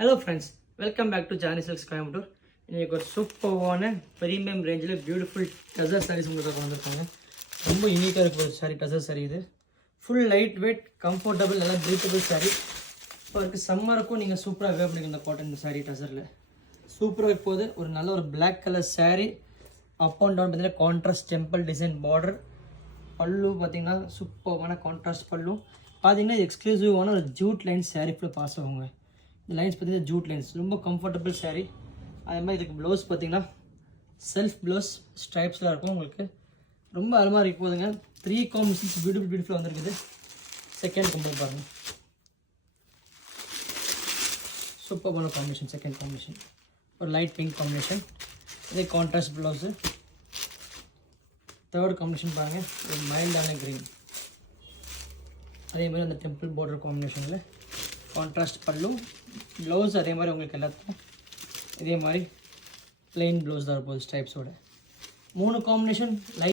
Hello friends, welcome back to Johnny Silks Coimbatore. இன்னைக்கு ஒரு சூப்பரான ப்ரீமியம் ரேஞ்சில் பியூட்டிஃபுல் டசர் சாரீஸ் உங்களுக்கு வந்திருக்காங்க. ரொம்ப யூனிக்காக இருக்க ஒரு சாரீ டசர் சாரீ இது. ஃபுல் லைட் வெயிட் கம்ஃபர்டபுள் நல்லா பிரீத்தபிள் சாரீ. இப்போ இருக்குது சம்மருக்கும் நீங்கள் சூப்பராக வேவ் பண்ணிங்க இந்த காட்டன் சாரீ டசரில் சூப்பராக இருப்போது ஒரு நல்ல ஒரு black colour sari. Up and down பார்த்தீங்கன்னா கான்ட்ராஸ்ட் டெம்பிள் டிசைன் பார்டர். பல்லு பார்த்தீங்கன்னா சூப்பரான கான்ட்ராஸ்ட் பல்லு. பார்த்தீங்கன்னா எக்ஸ்க்ளூசிவான ஒரு ஜூட் லைன் சாரீ ஃபுல்லாக பாஸ் ஆகுங்க. இந்த லைன்ஸ் பார்த்தீங்கன்னா ஜூட் லைன்ஸ் ரொம்ப கம்ஃபர்டபுள் சாரீ. அதே மாதிரி இதுக்கு ப்ளவுஸ் பார்த்தீங்கன்னா செல்ஃப் ப்ளவுஸ் ஸ்ட்ரைப்ஸ்லாம் இருக்கும் உங்களுக்கு. ரொம்ப அருமையாக போகுதுங்க. 3 காம்பினேஷன்ஸ் பியூட்டிஃபுல்லாக வந்துருக்குது. செகண்ட் கம்பேர் பாருங்கள், சூப்பரான காம்பினேஷன். செகண்ட் காம்பினேஷன் ஒரு லைட் பிங்க் காம்பினேஷன், இதே கான்ட்ராஸ்ட் ப்ளவுஸு. தேர்ட் காம்பினேஷன் பாருங்கள், ஒரு மைல்டான க்ரீன். அதே மாதிரி அந்த டெம்பிள் பார்டர் காம்பினேஷனில் கான்ட்ராஸ்ட் பல்லு. ப்ளவுஸ் அதே மாதிரி உங்களுக்கு எல்லாத்துக்கும் இதே மாதிரி பிளெயின் ப்ளவுஸ் தான் இருப்போது ஸ்ட்ரைப்ஸோட. 3 காம்பினேஷன் லைட்